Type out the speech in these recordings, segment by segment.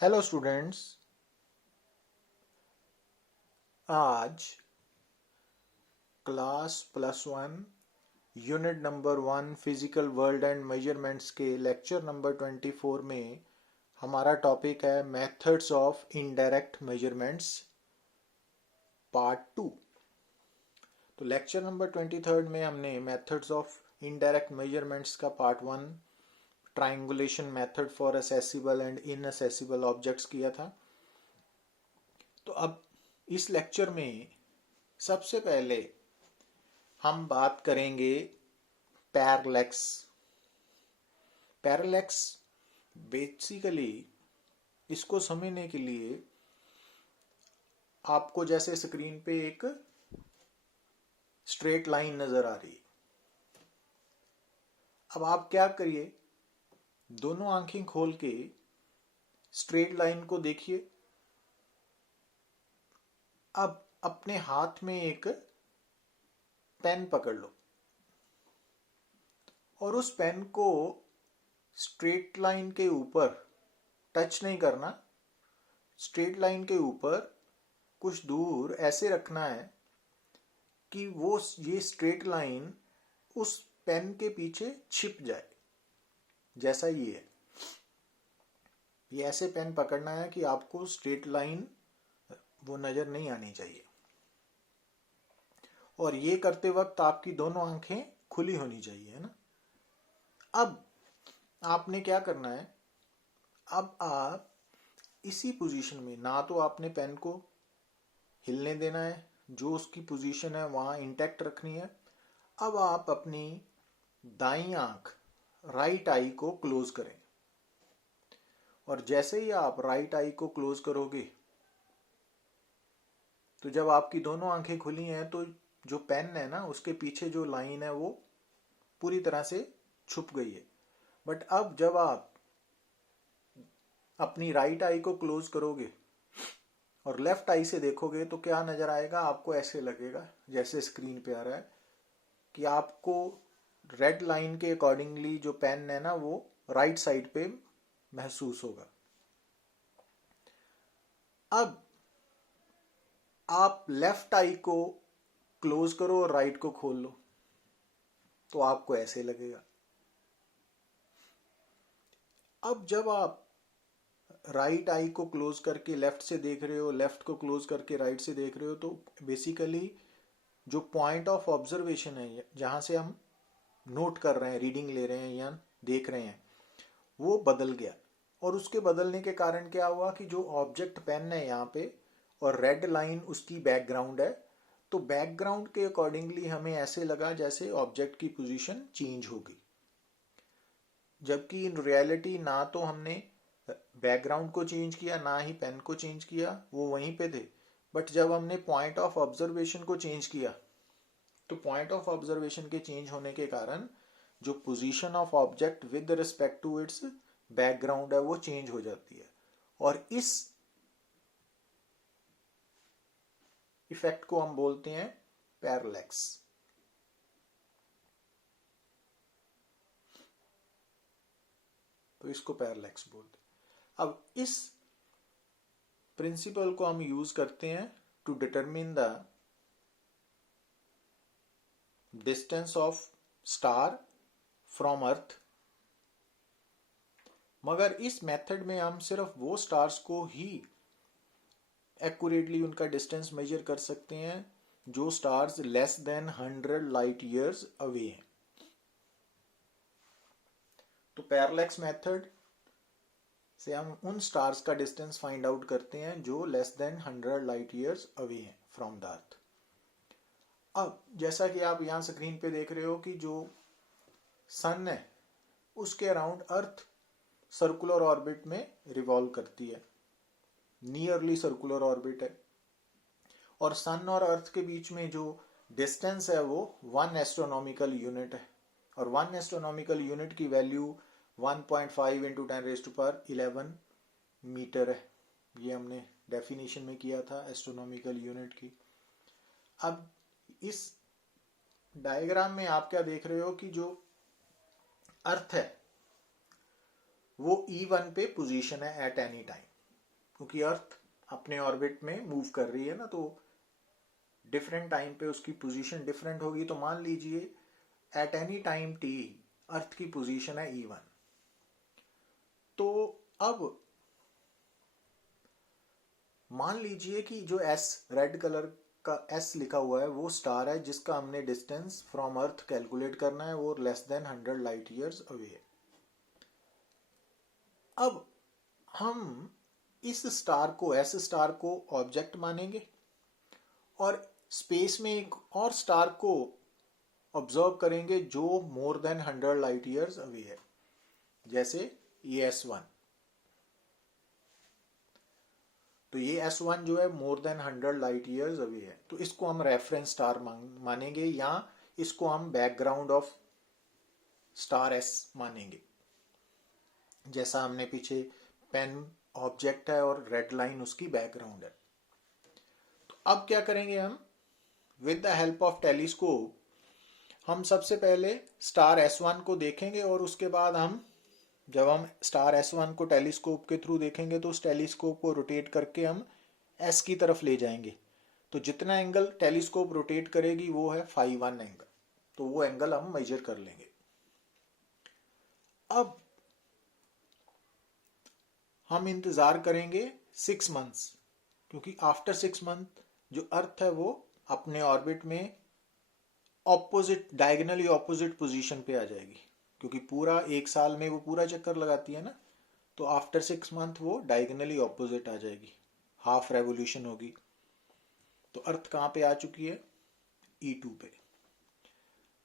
Hello students. आज class +1 unit number 1 physical world and measurements के lecture number 24 में हमारा टॉपिक है methods of indirect measurements part 2। तो लेक्चर नंबर 23 में हमने मेथड्स ऑफ इनडायरेक्ट मेजरमेंट्स का part 1 triangulation method for accessible and inaccessible objects किया था। तो अब इस लेक्चर में सबसे पहले हम बात करेंगे पैरेलैक्स। पैरेलैक्स बेसिकली इसको समझने के लिए आपको जैसे स्क्रीन पे एक स्ट्रेट लाइन नजर आ रही है। अब आप क्या करिए, दोनों आंखें खोल के स्ट्रेट लाइन को देखिए। अब अपने हाथ में एक पेन पकड़ लो और उस पेन को स्ट्रेट लाइन के ऊपर टच नहीं करना। स्ट्रेट लाइन के ऊपर कुछ दूर ऐसे रखना है कि वो ये स्ट्रेट लाइन उस पेन के पीछे छिप जाए। जैसा ये है, ये ऐसे पेन पकड़ना है कि आपको स्ट्रेट लाइन वो नजर नहीं आनी चाहिए। और ये करते वक्त आपकी दोनों आंखें खुली होनी चाहिए, है ना। अब आपने क्या करना है, अब आप इसी पोजीशन में, ना तो आपने पेन को हिलने देना है, जो उसकी पोजीशन है वहां इंटैक्ट रखनी है। अब आप अपनी दाईं आंख राइट आई को क्लोज करें और जैसे ही आप राइट आई को क्लोज करोगे तो जब आपकी दोनों आंखें खुली हैं तो जो पेन है ना, उसके पीछे जो लाइन है वो पूरी तरह से छुप गई है। बट अब जब आप अपनी राइट आई को क्लोज करोगे और लेफ्ट आई से देखोगे तो क्या नजर आएगा, आपको ऐसे लगेगा जैसे स्क्रीन पे आ रहा है कि आपको रेड लाइन के अकॉर्डिंगली जो पेन है ना वो राइट साइड पे महसूस होगा। अब आप लेफ्ट आई को क्लोज करो और राइट को खोल लो तो आपको ऐसे लगेगा। अब जब आप राइट आई को क्लोज करके लेफ्ट से देख रहे हो, लेफ्ट को क्लोज करके राइट से देख रहे हो, तो बेसिकली जो पॉइंट ऑफ ऑब्जर्वेशन है, जहां से हम नोट कर रहे हैं, रीडिंग ले रहे हैं या देख रहे हैं, वो बदल गया। और उसके बदलने के कारण क्या हुआ कि जो ऑब्जेक्ट पेन है यहाँ पे और रेड लाइन उसकी बैकग्राउंड है, तो बैकग्राउंड के अकॉर्डिंगली हमें ऐसे लगा जैसे ऑब्जेक्ट की पोजीशन चेंज हो गई। जबकि इन रियलिटी ना तो हमने बैकग्राउंड को चेंज किया ना ही पेन को चेंज किया, वो वहीं पे थे। बट जब हमने पॉइंट ऑफ ऑब्जर्वेशन को चेंज किया तो पॉइंट ऑफ ऑब्जर्वेशन के चेंज होने के कारण जो position of object with respect to its background है वो चेंज हो जाती है। और इस इफेक्ट को हम बोलते हैं पैरेलैक्स। तो इसको पैरेलैक्स बोलते हैं। अब इस प्रिंसिपल को हम यूज करते हैं to determine the distance of star from earth. मगर इस मेथड में हम सिर्फ वो स्टार्स को ही एक्यूरेटली उनका डिस्टेंस मेजर कर सकते हैं जो stars less than 100 light years away हैं। तो पैरेलैक्स मेथड से हम उन स्टार्स का डिस्टेंस फाइंड आउट करते हैं जो less than 100 light years away हैं फ्रॉम द अर्थ। अब जैसा कि आप यहां स्क्रीन पे देख रहे हो कि जो सन है उसके अराउंड अर्थ सर्कुलर ऑर्बिट में रिवॉल्व करती है, नियरली सर्कुलर ऑर्बिट है। और सन और अर्थ के बीच में जो डिस्टेंस है वो 1 एस्ट्रोनॉमिकल यूनिट है। और 1 एस्ट्रोनॉमिकल यूनिट की वैल्यू 1.5 इंटू 10⁻11 मीटर है। ये हमने डेफिनेशन में किया था एस्ट्रोनॉमिकल यूनिट की। अब इस डायग्राम में आप क्या देख रहे हो कि जो अर्थ है वो E1 पे पोजीशन है एट एनी टाइम। क्योंकि अर्थ अपने ऑर्बिट में मूव कर रही है ना, तो डिफरेंट टाइम पे उसकी पोजीशन डिफरेंट होगी। तो मान लीजिए एट एनी टाइम टी अर्थ की पोजीशन है E1। तो अब मान लीजिए कि जो एस, रेड कलर का एस लिखा हुआ है, वो स्टार है जिसका हमने डिस्टेंस फ्रॉम अर्थ कैलकुलेट करना है, वो less than 100 light years away है। अब हम इस स्टार को, एस स्टार को ऑब्जेक्ट मानेंगे और स्पेस में एक और स्टार को ऑब्जर्व करेंगे जो more than 100 light years away है, जैसे ये S1। तो ये S1 जो है more than 100 light years away है, तो इसको हम रेफरेंस स्टार मानेंगे, या इसको हम बैकग्राउंड ऑफ स्टार S मानेंगे। जैसा हमने पीछे पेन ऑब्जेक्ट है और रेड लाइन उसकी बैकग्राउंड है। तो अब क्या करेंगे हम, with the help of telescope हम सबसे पहले स्टार S1 को देखेंगे, और उसके बाद जब हम स्टार S1 को टेलीस्कोप के थ्रू देखेंगे तो उस टेलीस्कोप को रोटेट करके हम S की तरफ ले जाएंगे। तो जितना एंगल टेलीस्कोप रोटेट करेगी वो है φ1 एंगल, तो वो एंगल हम मेजर कर लेंगे। अब हम इंतजार करेंगे 6 मंथ्स, क्योंकि आफ्टर 6 मंथ जो अर्थ है वो अपने ऑर्बिट में ऑपोजिट, डायगोनली ऑपोजिट पोजीशन पे आ जाएगी, क्योंकि पूरा एक साल में वो पूरा चक्कर लगाती है ना। तो आफ्टर 6 मंथ वो डायगोनली ऑपोजिट आ जाएगी, हाफ रेवोल्यूशन होगी। तो अर्थ कहाँ पे आ चुकी है, E2 पे।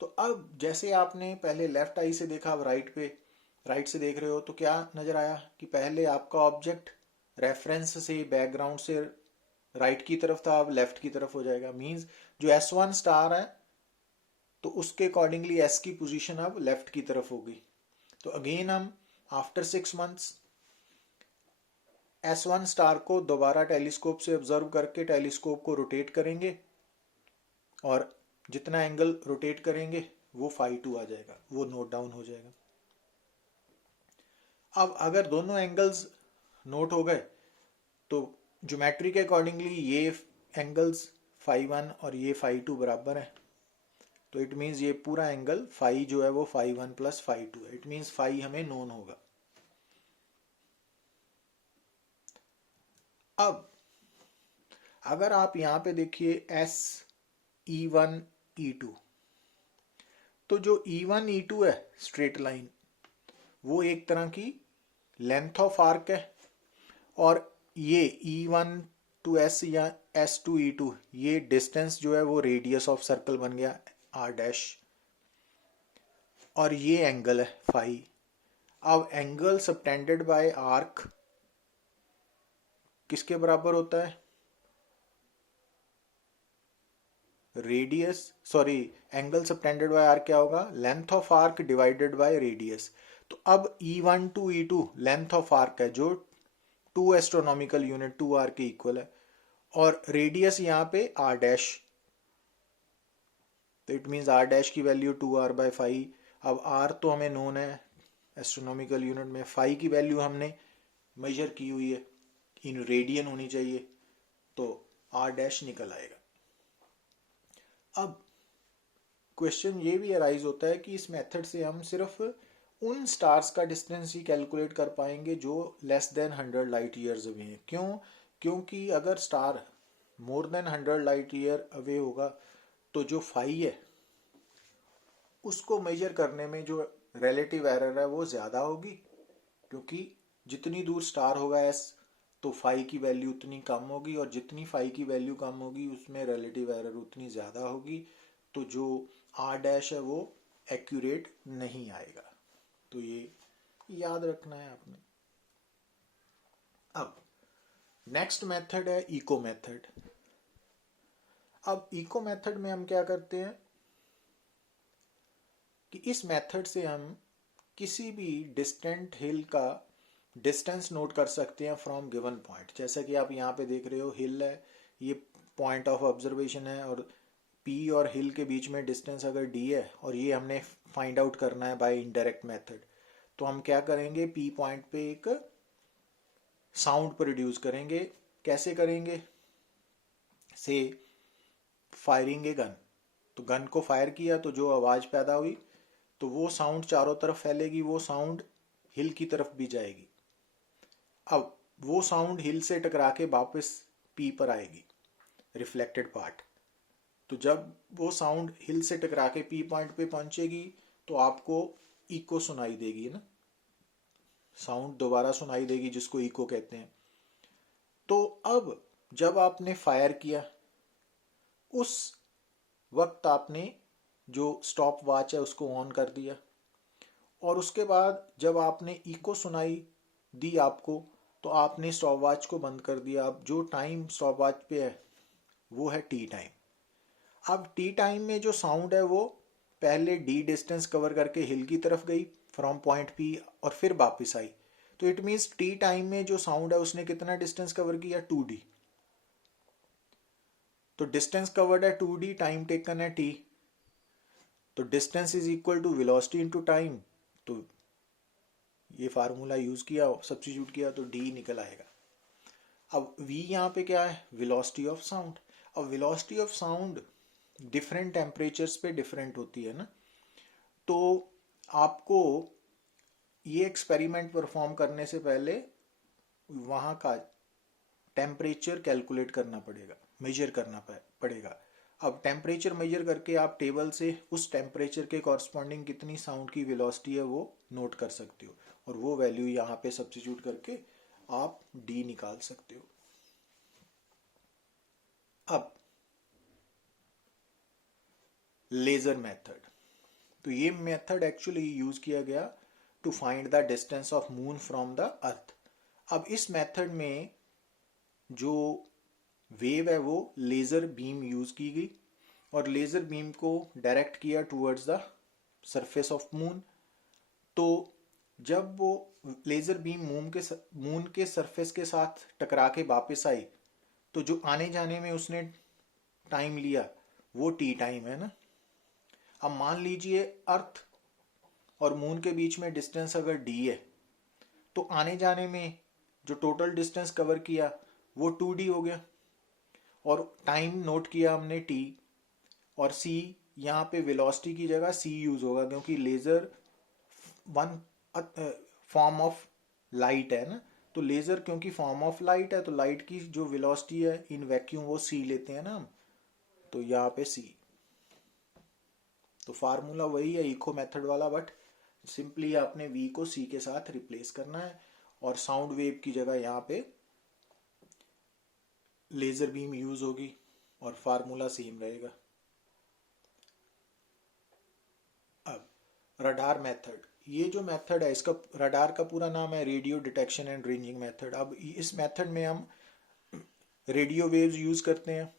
तो अब जैसे आपने पहले लेफ्ट आई से देखा, अब राइट से देख रहे हो, तो क्या नजर आया कि पहले आपका ऑब्जेक्ट रेफरेंस से, बैकग्राउंड से राइट की तरफ था, अब लेफ्ट की तरफ हो जाएगा। मींस जो S1 स्टार है तो उसके अकॉर्डिंगली S की पोजीशन अब लेफ्ट की तरफ होगी। तो अगेन हम आफ्टर 6 मंथ्स S1 स्टार को दोबारा टेलीस्कोप से ऑब्जर्व करके टेलीस्कोप को रोटेट करेंगे, और जितना एंगल रोटेट करेंगे वो φ2 आ जाएगा, वो नोट डाउन हो जाएगा। अब अगर दोनों एंगल्स नोट हो गए तो ज्योमेट्री के अकॉर्डिंगली ये एंगल्स φ1 और ये φ2 बराबर है। तो इट मीन्स ये पूरा एंगल फाई जो है वो φ1 प्लस φ2 है। इट मीन्स फाई हमें नोन होगा। अब अगर आप यहां पे देखिए E1 E2, तो जो E1 E2 है स्ट्रेट लाइन, वो एक तरह की लेंथ ऑफ आर्क है, और ये E1 टू S या S टू E2, ये डिस्टेंस जो है वो रेडियस ऑफ सर्कल बन गया R', और ये एंगल है फाई। अब एंगल सबटेंडेड बाय आर्क किसके बराबर होता है, radius, sorry, angle subtended bye arc क्या होगा, length of arc divided by radius. तो अब E1 to E2 length of arc है, जो 2 एस्ट्रोनॉमिकल यूनिट 2R के इक्वल है, और रेडियस यहाँ पे R', तो इट मीन्स R' की वैल्यू 2R/φ। अब R तो हमें नोन है एस्ट्रोनॉमिकल यूनिट में, फाई की वैल्यू हमने मेजर की हुई है, इन रेडियन होनी चाहिए, तो R' निकल आएगा। अब क्वेश्चन ये भी अराइज होता है कि इस मेथड से हम सिर्फ उन स्टार्स का डिस्टेंस ही कैलकुलेट कर पाएंगे जो less than 100 light years away हैं। क्यों, क्योंकि अगर star more than 100 light year away होगा तो जो फाई है उसको मेजर करने में जो रिलेटिव एरर है वो ज़्यादा होगी, क्योंकि जितनी दूर स्टार होगा एस, तो फाई की वैल्यू उतनी कम होगी, और जितनी फाई की वैल्यू कम होगी उसमें रिलेटिव एरर उतनी ज़्यादा होगी, तो जो R' है वो एक्यूरेट नहीं आएगा। तो ये याद रखना है आपने। अब नेक्स्ट मेथड है इको मेथड। अब इको मेथड में हम क्या करते हैं कि इस मेथड से हम किसी भी डिस्टेंट हिल का डिस्टेंस नोट कर सकते हैं फ्रॉम गिवन पॉइंट। जैसा कि आप यहाँ पे देख रहे हो, हिल है, ये पॉइंट ऑफ ऑब्जर्वेशन है, और P और हिल के बीच में डिस्टेंस अगर D है, और ये हमने फाइंड आउट करना है बाय इनडायरेक्ट मेथड, तो हम क्या करेंगे, P पॉइंट पे एक साउंड प्रोड्यूस करेंगे। कैसे करेंगे? से फायरिंग ए गन, तो गन को फायर किया तो जो आवाज़ पैदा हुई तो वो साउंड चारों तरफ फैलेगी, वो साउंड हिल की तरफ भी जाएगी। अब वो साउंड हिल से टकरा के वापस पी पर आएगी, रिफ्लेक्टेड पार्ट। तो जब वो साउंड हिल से टकरा के पी पॉइंट पे पहुंचेगी तो आपको इको सुनाई देगी ना, साउंड दोबारा सुनाई देगी, जिसको इको कहते हैं। तो अब जब आपने फायर किया उस वक्त आपने जो स्टॉप वॉच है उसको ऑन कर दिया, और उसके बाद जब आपने इको सुनाई दी आपको तो आपने स्टॉप वॉच को बंद कर दिया। अब जो टाइम स्टॉप वॉच पे है वो है टी टाइम। अब टी टाइम में जो साउंड है वो पहले डी डिस्टेंस कवर करके हिल की तरफ गई फ्रॉम पॉइंट पी और फिर वापस आई। तो इट मीन्स टी टाइम में जो साउंड है उसने कितना डिस्टेंस कवर किया? 2D। तो डिस्टेंस कवर्ड है 2D, टाइम टेकन है t, तो distance is equal to velocity into time. तो ये फार्मूला यूज किया, सब्स्टिट्यूट किया तो d निकल आएगा। अब v यहाँ पे क्या है? Velocity of sound. अब velocity of sound different temperatures पे डिफरेंट होती है ना, तो आपको ये एक्सपेरिमेंट परफॉर्म करने से पहले वहाँ का टेम्परेचर कैलकुलेट करना पड़ेगा, मेजर करना पड़ेगा। अब टेम्परेचर मेजर करके आप टेबल से उस टेम्परेचर के कॉरस्पॉन्डिंग कितनी साउंड की वेलोसिटी है वो नोट कर सकते हो, और वो वैल्यू यहाँ पे सब्स्टिट्यूट करके आप डी निकाल सकते हो। अब लेजर मेथड, तो ये मेथड एक्चुअली यूज किया गया to find the distance of moon from the earth. अब इस मेथड में जो वेव है वो लेजर बीम यूज की गई, और लेजर बीम को डायरेक्ट किया towards the surface of moon. तो जब वो लेजर बीम मून के सरफेस के साथ टकरा के वापस आई तो जो आने जाने में उसने टाइम लिया वो टी टाइम है ना। अब मान लीजिए अर्थ और मून के बीच में डिस्टेंस अगर d है तो आने जाने में जो टोटल डिस्टेंस कवर किया वो 2D हो गया, और टाइम नोट किया हमने t, और c यहाँ पे वेलोसिटी की जगह c यूज होगा क्योंकि laser one form of light है ना। तो लेजर क्योंकि फॉर्म ऑफ लाइट है तो लाइट की जो वेलोसिटी है इन वैक्यूम वो c लेते हैं ना हम, तो यहाँ पे c। तो फार्मूला वही है इको मेथड वाला, बट सिंपली आपने v को c के साथ रिप्लेस करना है, और साउंड वेव की जगह यहाँ पे लेजर बीम यूज होगी और फार्मूला सेम रहेगा। अब रडार मेथड, ये जो मेथड है इसका रडार का पूरा नाम है radio detection and ranging method. अब इस मेथड में हम रेडियो वेव्स यूज करते हैं,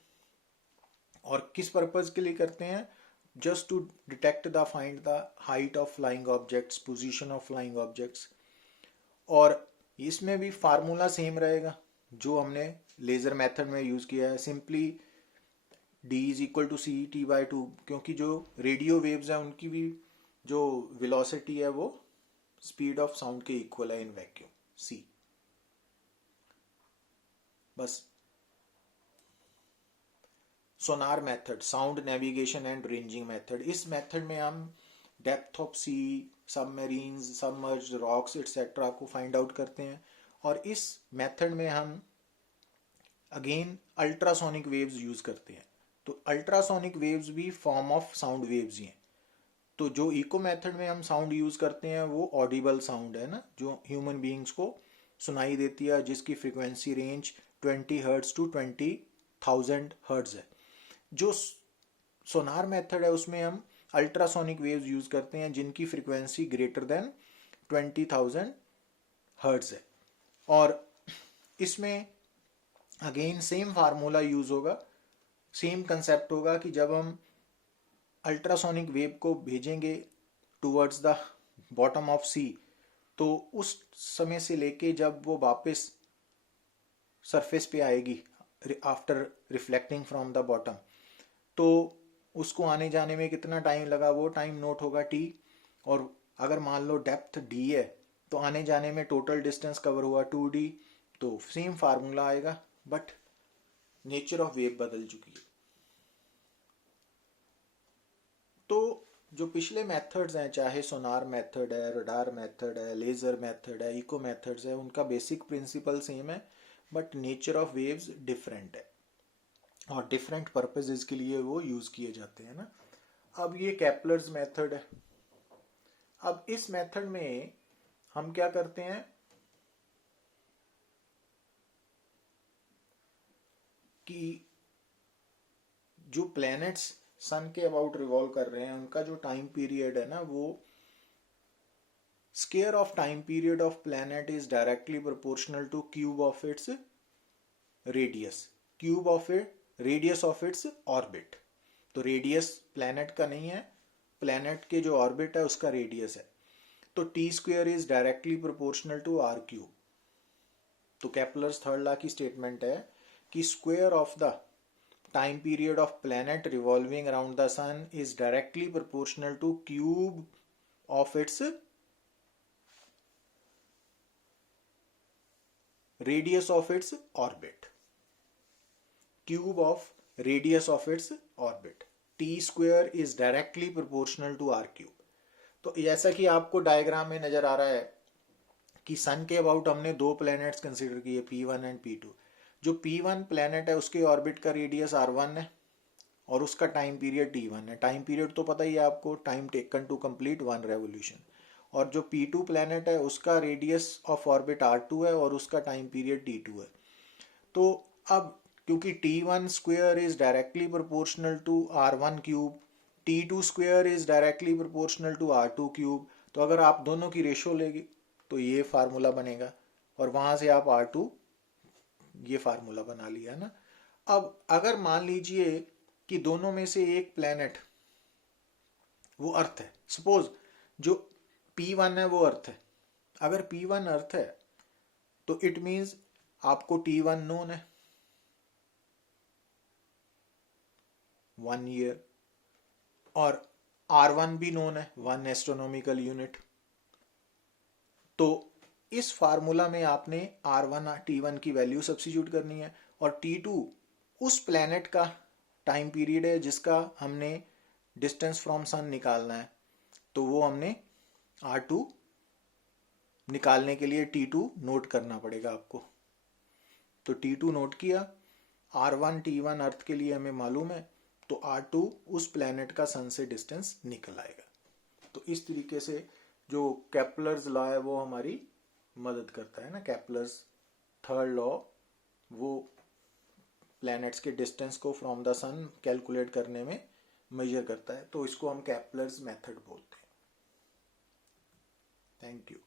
और किस पर्पज के लिए करते हैं? Just to detect the find the height of flying objects, position of flying objects. और इसमें भी फार्मूला सेम रहेगा जो हमने लेजर मेथड में यूज किया है, simply d is equal to C T by two, क्योंकि जो रेडियो वेव्स हैं उनकी भी जो वेलोसिटी है वो स्पीड ऑफ साउंड के इक्वल है इन वैक्यूम c। बस। Sonar method, sound navigation and ranging method. इस मेथड में हम depth of sea, submarines, submerged rocks etcetera को फाइंड आउट करते हैं, और इस मेथड में हम अगेन अल्ट्रासोनिक वेव्स यूज करते हैं। तो अल्ट्रासोनिक वेव्स भी फॉर्म ऑफ साउंड वेव्स ही हैं। तो जो इको मेथड में हम साउंड यूज करते हैं वो ऑडिबल साउंड है ना, जो ह्यूमन बीइंग्स को सुनाई देती है, जिसकी frequency range 20 hertz to 20,000 hertz है। जो सोनार मेथड है उसमें हम अल्ट्रासोनिक वेव्स यूज करते हैं जिनकी फ्रीक्वेंसी ग्रेटर देन 20,000 हर्ट्ज है, और इसमें अगेन सेम फार्मूला यूज होगा, सेम कंसेप्ट होगा कि जब हम अल्ट्रासोनिक वेव को भेजेंगे टूवर्ड्स द बॉटम ऑफ सी, तो उस समय से लेके जब वो वापस सरफेस पे आएगी after reflecting from the bottom, तो उसको आने जाने में कितना टाइम लगा वो टाइम नोट होगा t। और अगर मान लो डेप्थ d है तो आने जाने में टोटल डिस्टेंस कवर हुआ 2D, तो सेम फार्मूला आएगा, बट नेचर ऑफ वेव बदल चुकी है। तो जो पिछले मेथड्स हैं, चाहे सोनार मेथड है, रडार मेथड है, लेज़र मेथड है, इको मेथड्स है, उनका बेसिक प्रिंसिपल सेम है, but nature of waves different है और डिफरेंट पर्पसेस के लिए वो यूज़ किए जाते हैं ना। अब ये केपलर्स मेथड है। अब इस मेथड में हम क्या करते हैं कि जो प्लैनेट्स सन के अबाउट रिवॉल्व कर रहे हैं उनका जो टाइम पीरियड है ना, वो square of time period of planet is directly proportional to cube of its radius, cube of it radius of its orbit. तो रेडियस प्लैनेट का नहीं है, प्लैनेट के जो ऑर्बिट है उसका रेडियस है। तो T square is directly proportional to R cube. तो केपलर्स थर्ड लॉ की स्टेटमेंट है कि square of the time period of planet revolving around the sun is directly proportional to cube of its radius of its orbit, cube of radius of its orbit, t square is directly proportional to r cube। तो जैसा कि आपको diagram में नजर आ रहा है कि सन के अबाउट हमने दो प्लैनेट्स कंसीडर किए, P1 एंड P2। जो P1 प्लैनेट है उसके ऑर्बिट का रेडियस R1 है और उसका टाइम पीरियड T1 है। टाइम पीरियड तो पता ही है आपको, time taken to complete one revolution. और जो P2 प्लैनेट है उसका रेडियस ऑफ ऑर्बिट R2 है और उसका टाइम पीरियड T2 है। तो अब क्योंकि T1 square is directly proportional to R1 cube, T2 square is directly proportional to R2 cube, तो अगर आप दोनों की रेशो लेंगे तो ये फार्मूला बनेगा और वहां से आप R2 ये फार्मूला बना लिया ना। अब अगर मान लीजिए कि दोनों में से एक प्लैनेट वो अर्थ है, सपोज जो P1 है वो अर्थ है। अगर P1 अर्थ है तो इट मीन्स आपको T1 नोन है 1 ईयर और R1 भी नोन है 1 एस्ट्रोनॉमिकल यूनिट। तो इस फार्मूला में आपने R1 T1 की वैल्यू सब्स्टिट्यूट करनी है और T2 उस प्लैनेट का टाइम पीरियड है जिसका हमने डिस्टेंस फ्रॉम सन निकालना है। तो वो हमने R2 निकालने के लिए T2 नोट करना पड़ेगा आपको। तो T2 नोट किया, R1 T1 अर्थ के लिए हमें मालूम है, तो R2 उस प्लैनेट का सन से डिस्टेंस निकल आएगा। तो इस तरीके से जो केपलर्स लॉ है वो हमारी मदद करता है ना। केपलर्स थर्ड लॉ वो प्लैनेट्स के डिस्टेंस को फ्रॉम द सन कैलकुलेट करने में मेजर करता है, तो इसको हम केपलर्स मेथड बोलते हैं। Thank you.